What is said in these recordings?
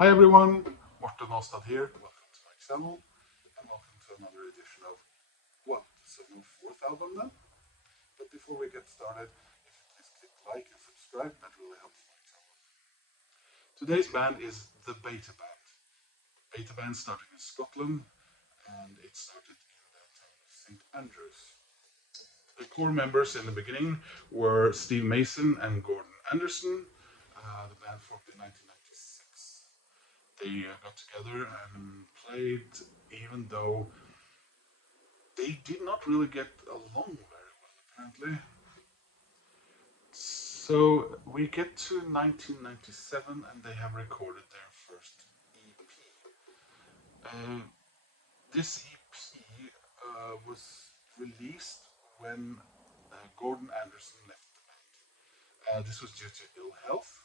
Hi everyone, Morten Aastad here. Welcome to my channel and welcome to another edition of what? So your fourth album then? But before we get started, if you please click like and subscribe, that really helps my channel. Today's band is the Beta Band. Beta Band started in Scotland and it started in the town of St. Andrews. The core members in the beginning were Steve Mason and Gordon Anderson. The band formed in 1996. They got together and played, even though they did not really get along very well, apparently. So we get to 1997 and they have recorded their first EP. Uh, this EP was released when Gordon Anderson left the band. This was due to ill health.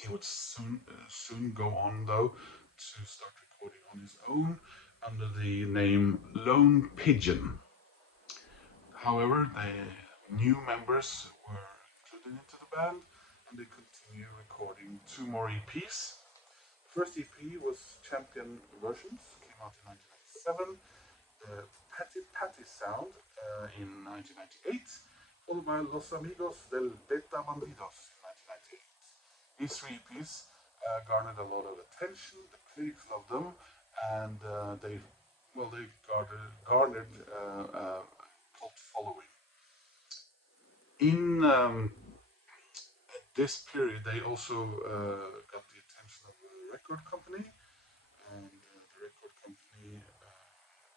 He would soon go on, though, to start recording on his own under the name Lone Pigeon. However, the new members were included into the band and they continued recording two more EPs. The first EP was Champion Versions, came out in 1997. The Patty Patty Sound in 1998, followed by Los Amigos del Beta Bandidos in 1998. These three EPs garnered a lot of attention. The critics loved them, and they garnered a cult following. In this period, they also got the attention of a record company, and the record company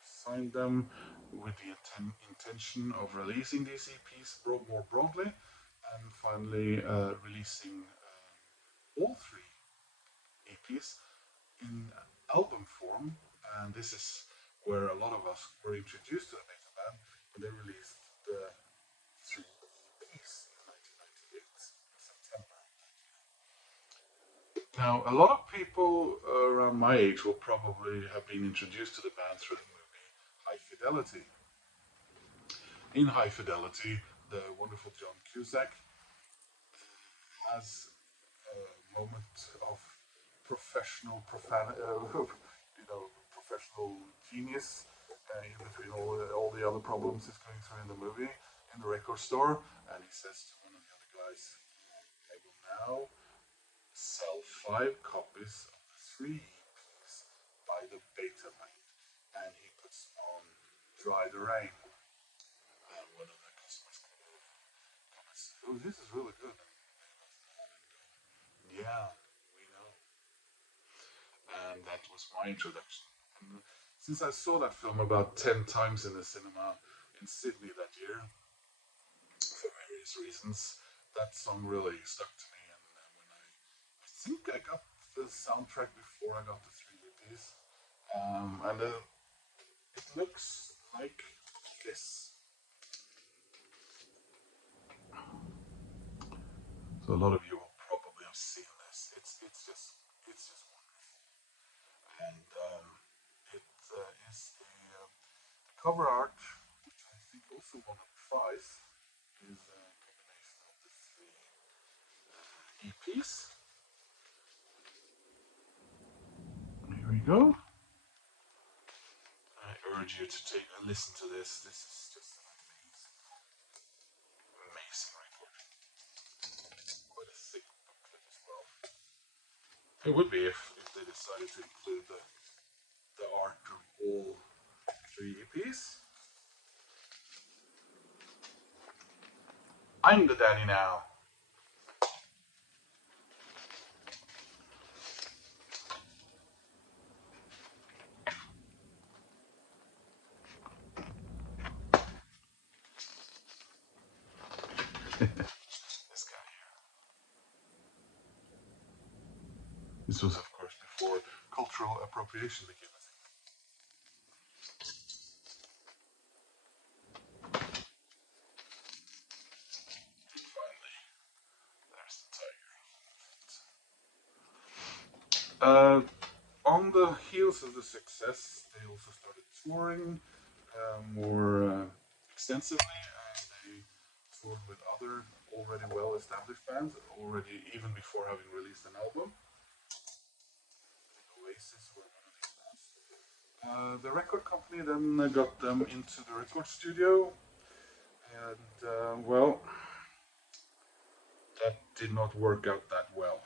signed them with the intention of releasing these EPs more broadly, and finally releasing all three EPs in album form. And this is where a lot of us were introduced to the Beta Band when they released the three EPs in 1998, September. Now, a lot of people around my age will probably have been introduced to the band through the movie High Fidelity. In High Fidelity, the wonderful John Cusack has a moment of professional genius in between all the other problems he's going through in the movie in the record store, and he says to one of the other guys, "I will now sell 5 copies of the three EPs by the Beta Band," and he puts on "Dry the Rain." And one of the customers comments, "Oh, this is really good." Yeah, we know. And that was my introduction. And since I saw that film about 10 times in the cinema in Sydney that year, for various reasons, that song really stuck to me. And I think I got the soundtrack before I got the three EPs. And it looks like this. So a lot of you will probably have seen this. It's just wonderful. And it is the cover art, which I think also won a prize, is a combination of the three EPs. Here we go. I urge you to take a listen to this. This is just an amazing record. Quite a thick booklet as well. It would be if they decided to include the art of all three EPs. I'm the daddy now. This guy here. This was, of course, before cultural appropriation became a thing. And finally, there's the tiger. On the heels of the success, they also started touring more extensively, and they toured with other already well-established bands, already even before having released an album. Oasis were one of these bands. The record company then got them into the record studio, and well, that did not work out that well.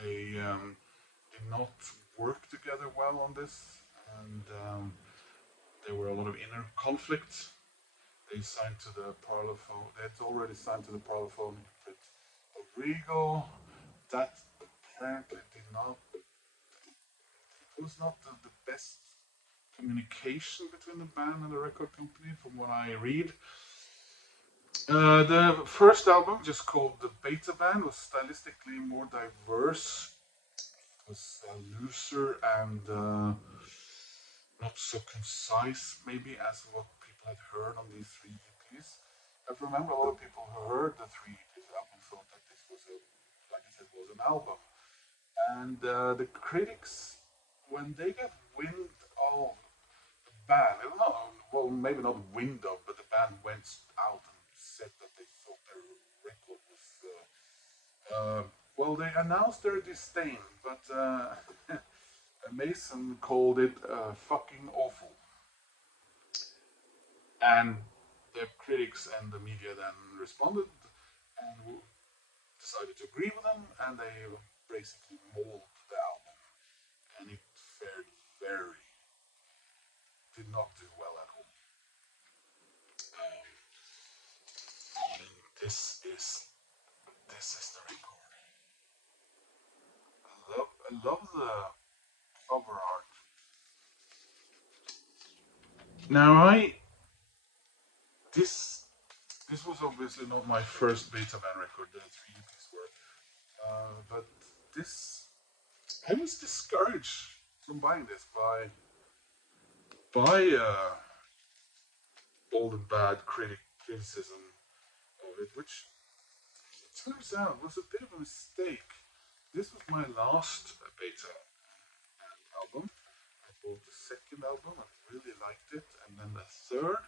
They did not work together well on this, and there were a lot of inner conflicts. They signed to the Parlophone. They had already signed to the Parlophone with Regal. That apparently did not. It was not the best communication between the band and the record company, from what I read. The first album, just called The Beta Band, was stylistically more diverse. It was looser and not so concise, maybe, as what people had heard on these three EPs. I remember a lot of people who heard the three EPs album thought that this was like I said, was an album. And the critics, when they got wind of the band, I don't know, well, maybe not wind of, but the band went out and said that they thought their record was, well, they announced their disdain, but Mason called it fucking awful. And the critics and the media then responded and decided to agree with them, and they basically mauled the album. And it fared very, did not do well at all. And this is the record. I love the cover art. Now this this was obviously not my first beta band record. The three EPs were, but this I was discouraged from buying this by all the bad criticism of it, which it turns out was a bit of a mistake. This was my last beta album. I bought the second album, I really liked it, and then the third,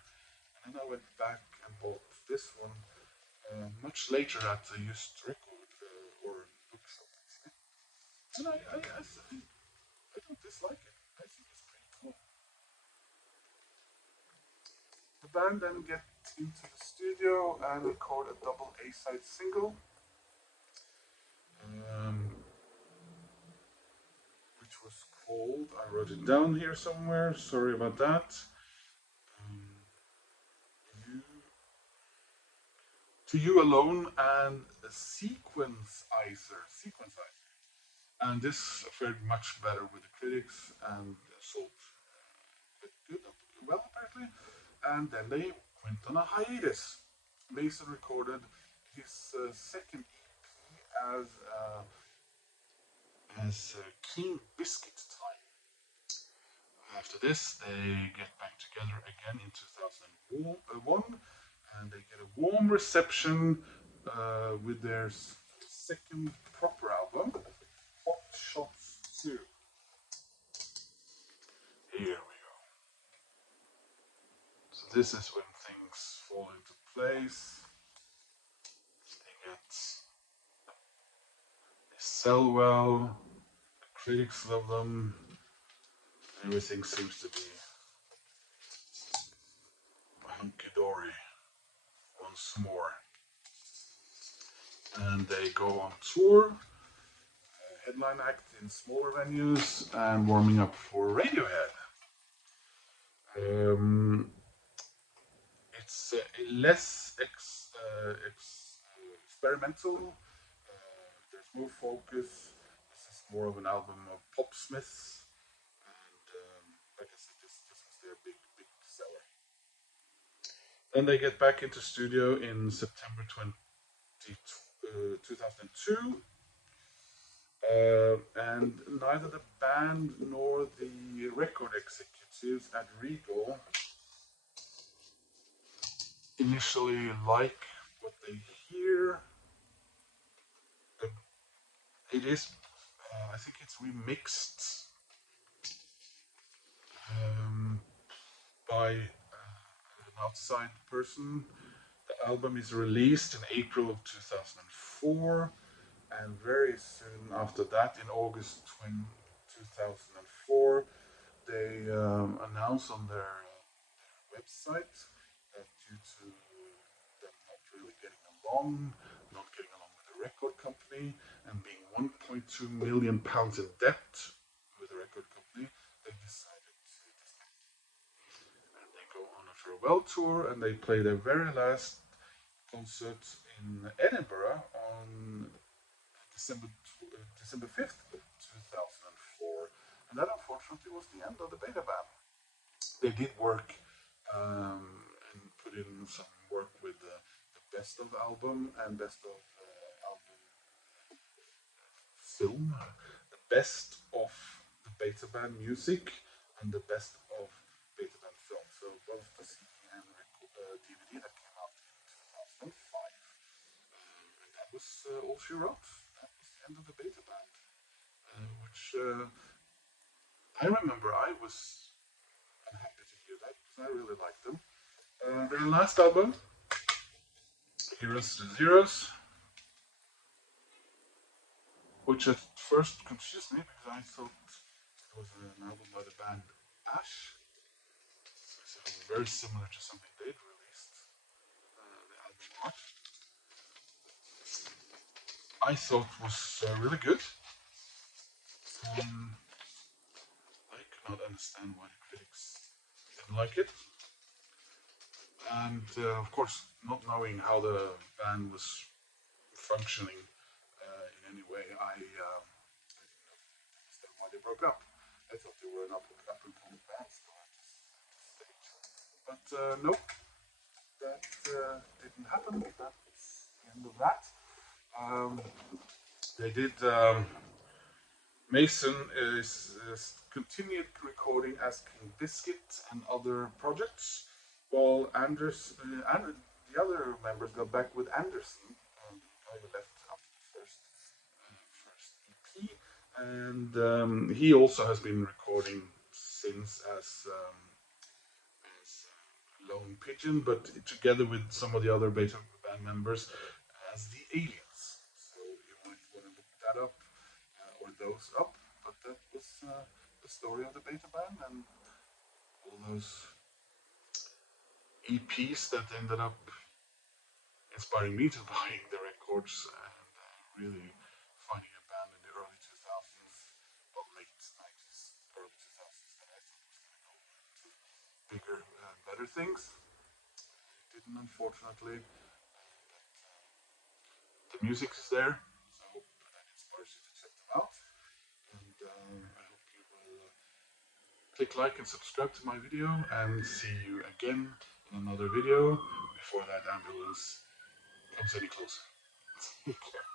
and then I went back and bought this one much later at the used record or bookshop. And I don't dislike it. I think it's pretty cool. The band then get into the studio and record a double A-side single, um, which was called, I wrote it down here somewhere, sorry about that, you, To You Alone and a Sequencer. And this fared much better with the critics and sold good, well apparently. And then they went on a hiatus. Mason recorded his second EP as King Biscuit Time. After this, they get back together again in 2001, and they get a warm reception with their second proper album, Hot Shots 2. Here we go. So this is when things fall into place. They sell well. The critics love them. Everything seems to be hunky dory once more. And they go on tour, headline act in smaller venues, and warming up for Radiohead. It's less experimental. There's more focus. This is more of an album of Popsmiths, and like I said, this was their big seller. Then they get back into studio in September 2002. And neither the band nor the record executives at Regal initially like what they hear. It is, I think it's remixed by an outside person. The album is released in April of 2004, and very soon after that, in August 2004, they announced on their website that due to them not really getting along, not getting along with the record company, and being 1.2 million pounds in debt with the record company, they decided to disband. And they go on a farewell tour, and they play their very last concert in Edinburgh on December 5th, 2004. And that unfortunately was the end of the Beta Band. They did work and put in some work with the best of album and best of album film, the best of the Beta Band music, and the best of Beta Band film. So both the CD and DVD that came out in 2005. And that was all she wrote. That was the end of the Beta Band, which I remember I was happy to hear that because I really liked them. Their last album, Heroes to Zeros, which at first confused me because I thought it was an album by the band Ash. So it sounded very similar to something they'd released, the album art. I thought was really good. Um, I could not understand why the critics didn't like it. And of course, not knowing how the band was functioning in any way, I didn't understand why they broke up. I thought they were an up and coming band still at this stage. But nope, that didn't happen. That was the end of that. Um, they did. Mason is continued recording as King Biscuit and other projects, while and the other members got back with Anderson, the guy who left after the first EP, and he also has been recording since as Lone Pigeon, but together with some of the other Beta Band members as the Aliens. So you might want to look that up or those up. But that was the story of the Beta Band and all those EPs that ended up inspiring me to buying the records and really finding a band in the early 2000s, well, late 90s, early 2000s that I thought was going to go into bigger, better things. It didn't, unfortunately. But the music is there, so I hope that inspires you to check them out. And I hope you will click like and subscribe to my video and see you again in another video before that ambulance comes any closer. Take care.